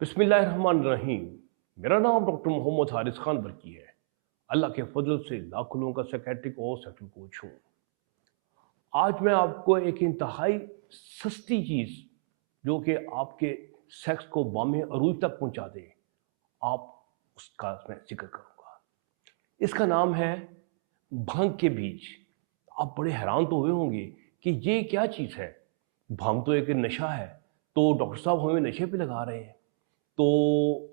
बिस्मिल्लाहिर्रहमानिर्रहीम। मेरा नाम डॉक्टर मोहम्मद हारिस खान बरकी है। अल्लाह के फजल से लाखों लोगों का साइकियाट्रिक और सेक्सुअल कोच हूँ। आज मैं आपको एक इंतहाई सस्ती चीज़ जो कि आपके सेक्स को बामे अरूज तक पहुँचा दे, आप उसका मैं जिक्र करूँगा। इसका नाम है भांग के बीज। आप बड़े हैरान तो हुए होंगे कि ये क्या चीज़ है। भांग तो एक नशा है, तो डॉक्टर साहब हमें नशे पे लगा रहे हैं। तो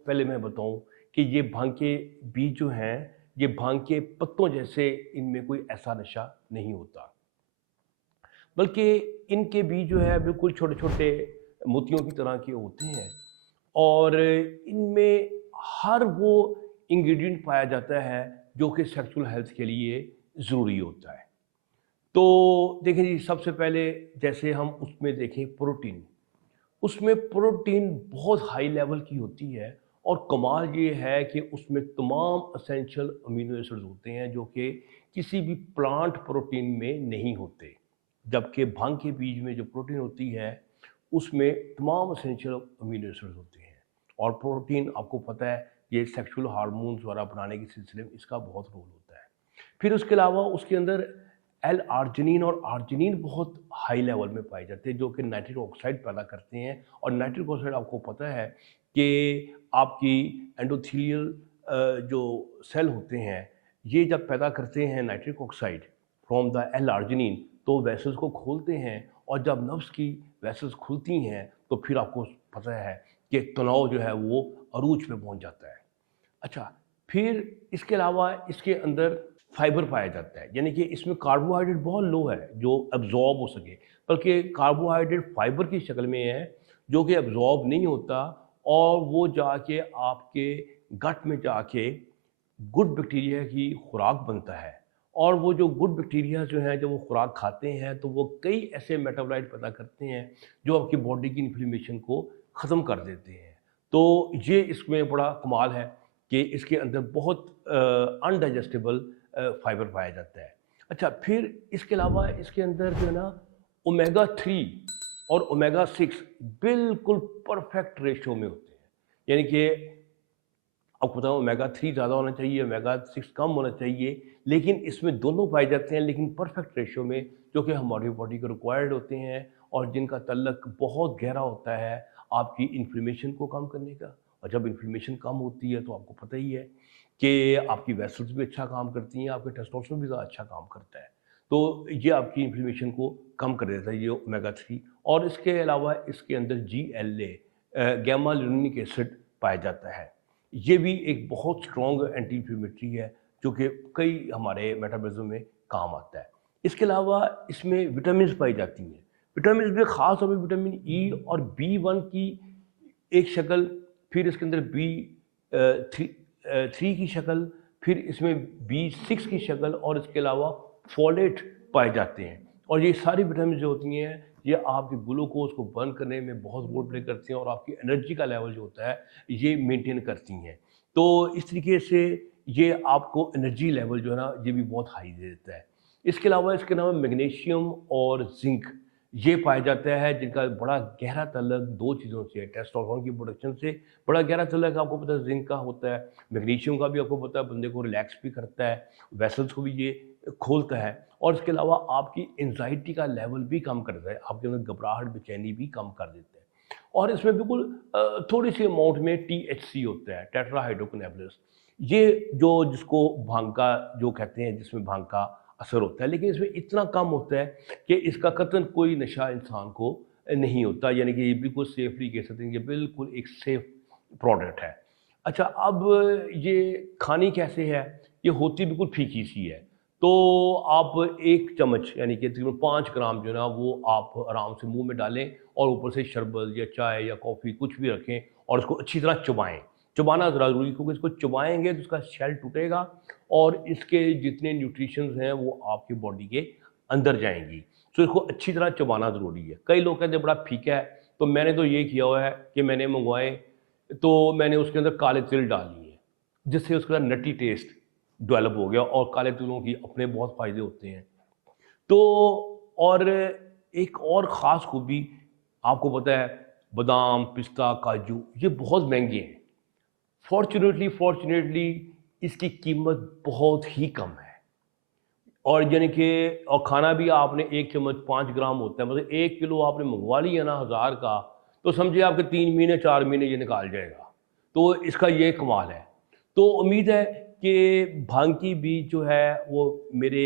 पहले मैं बताऊं कि ये भांग के बीज जो हैं, ये भांग के पत्तों जैसे इनमें कोई ऐसा नशा नहीं होता, बल्कि इनके बीज जो है बिल्कुल छोटे छोटे मोतियों की तरह के होते हैं। और इनमें हर वो इंग्रेडिएंट पाया जाता है जो कि सेक्सुअल हेल्थ के लिए ज़रूरी होता है। तो देखिए जी, सबसे पहले जैसे हम उसमें देखें प्रोटीन, उसमें प्रोटीन बहुत हाई लेवल की होती है। और कमाल ये है कि उसमें तमाम असेंशियल अमीनो एसिड्स होते हैं जो कि किसी भी प्लांट प्रोटीन में नहीं होते। जबकि भांग के बीज में जो प्रोटीन होती है उसमें तमाम असेंशियल अमीनो एसिड्स होते हैं। और प्रोटीन आपको पता है ये सेक्सुअल हार्मोन्स वगैरह बनाने के सिलसिले में इसका बहुत रोल होता है। फिर उसके अलावा उसके अंदर एल आर्जिनिन और आर्जिनिन बहुत हाई लेवल में पाए जाते हैं जो कि नाइट्रिक ऑक्साइड पैदा करते हैं। और नाइट्रिक ऑक्साइड आपको पता है कि आपकी एंडोथेलियल जो सेल होते हैं, ये जब पैदा करते हैं nitric oxide from the L arginine, तो वेसल्स को खोलते हैं। और जब नर्व्स की वेसल्स खुलती हैं तो फिर आपको पता है कि तनाव जो है वो अरूज पे पहुंच जाता है। अच्छा, फिर इसके अलावा इसके अंदर फाइबर पाया जाता है, यानी कि इसमें कार्बोहाइड्रेट बहुत लो है जो एब्जॉर्ब हो सके, बल्कि कार्बोहाइड्रेट फाइबर की शक्ल में है जो कि एब्जॉर्ब नहीं होता। और वो जाके आपके गट में जाके गुड बैक्टीरिया की खुराक बनता है। और वो जो गुड बैक्टीरिया जो हैं जब वो खुराक खाते हैं तो वो कई ऐसे मेटाबोलाइट पैदा करते हैं जो आपकी बॉडी की इन्फ्लेमेशन को ख़त्म कर देते हैं। तो ये इसमें बड़ा कमाल है कि इसके अंदर बहुत अनडाइजेस्टेबल फाइबर पाया जाता है। अच्छा, फिर इसके अलावा इसके अंदर जो है ना ओमेगा 3 और ओमेगा 6 बिल्कुल परफेक्ट रेशो में होते हैं। यानी कि आपको बताऊँ ओमेगा 3 ज़्यादा होना चाहिए, ओमेगा 6 कम होना चाहिए, लेकिन इसमें दोनों पाए जाते हैं, लेकिन परफेक्ट रेशियो में, जो कि हमारी बॉडी को रिक्वायर्ड होते हैं और जिनका तल्लक बहुत गहरा होता है आपकी इन्फ्लेमेशन को कम करने का। और जब इन्फ्लेमेशन कम होती है तो आपको पता ही है कि आपकी वेसल्स भी अच्छा काम करती हैं, आपके टेस्टोस्टेरोन भी ज़्यादा अच्छा काम करता है। तो ये आपकी इन्फ्लेमेशन को कम कर देता है ये ओमेगा 3। और इसके अलावा इसके अंदर GLA गैमा लिनोलिक एसिड पाया जाता है। ये भी एक बहुत स्ट्रॉन्ग एंटी इन्फ्लेमेटरी है जो कि कई हमारे मेटाबॉलिज्म में काम आता है। इसके अलावा इसमें विटामिन्स पाई जाती हैं। विटामिन्स में ख़ास तौर पे विटामिन ई और B1 की एक शक्ल, फिर इसके अंदर थ्री की शक्ल, फिर इसमें B6 की शक्ल, और इसके अलावा फोलेट पाए जाते हैं। और ये सारी विटामिन जो होती हैं ये आपके ग्लूकोज को बर्न करने में बहुत रोल प्ले करती हैं और आपकी एनर्जी का लेवल जो होता है ये मेंटेन करती हैं। तो इस तरीके से ये आपको एनर्जी लेवल जो है ना ये भी बहुत हाई दे देता है। इसके अलावा इसके अलावा मैग्नीशियम और जिंक ये पाया जाता है जिनका बड़ा गहरा तल्लक दो चीज़ों से है, टेस्टोस्टेरोन की प्रोडक्शन से बड़ा गहरा तल्लक आपको पता है जिंक का होता है। मैग्नीशियम का भी आपको पता है बंदे को रिलैक्स भी करता है, वेसल्स को भी ये खोलता है। और इसके अलावा आपकी एंजाइटी का लेवल भी कम करता है, आपके अंदर घबराहट बेचैनी भी कम कर देता है। और इसमें बिल्कुल थोड़ी सी अमाउंट में THC होता है, टेट्राहाइड्रोकैनाबिनॉल। ये जो जिसको भांग का जो कहते हैं जिसमें भांग का असर होता है, लेकिन इसमें इतना कम होता है कि इसका कतई कोई नशा इंसान को नहीं होता। यानी कि ये बिल्कुल सेफली कह सकते हैं कि बिल्कुल एक सेफ प्रोडक्ट है। अच्छा, अब ये खानी कैसे है? ये होती बिल्कुल फीकी सी है। तो आप 1 चम्मच यानी कि तकरीबन 5 ग्राम जो है ना वो आप आराम से मुँह में डालें और ऊपर से शरबत या चाय या कॉफ़ी कुछ भी रखें और उसको अच्छी तरह चबाएँ। चबाना ज़रा ज़रूरी है क्योंकि इसको चबाएँगे तो इसका शेल टूटेगा और इसके जितने न्यूट्रिशंस हैं वो आपकी बॉडी के अंदर जाएँगी। तो इसको अच्छी तरह चबाना ज़रूरी है। कई लोग कहते हैं बड़ा फीका है, तो मैंने तो ये किया हुआ है कि मैंने मँगवाए तो मैंने उसके अंदर काले तिल डाल लिए, जिससे उसका नटी टेस्ट डेवलप हो गया। और काले तिलों की अपने बहुत फ़ायदे होते हैं। तो और एक और ख़ास खूबी आपको पता है बादाम, पिस्ता, काजू ये बहुत महंगे हैं। फॉर्चुनेटली इसकी कीमत बहुत ही कम है। और यानी कि और खाना भी आपने 1 चम्मच 5 ग्राम होता है, मतलब 1 किलो आपने मंगवा लिया ना 1000 का, तो समझिए आपके 3 महीने 4 महीने ये निकाल जाएगा। तो इसका ये कमाल है। तो उम्मीद है कि भांग की बीज जो है वो मेरे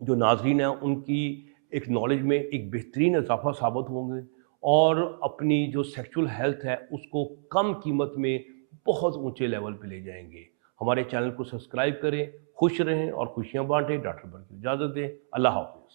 जो नाज़रीन हैं उनकी एक नॉलेज में एक बेहतरीन इज़ाफ़ा साबित होंगे और अपनी जो सेक्सुअल हेल्थ है उसको कम कीमत में बहुत ऊँचे लेवल पे ले जाएँगे। हमारे चैनल को सब्सक्राइब करें, खुश रहें और खुशियाँ बाँटें। डॉक्टर बन के इजाज़त दें। अल्लाह हाफ़िज़।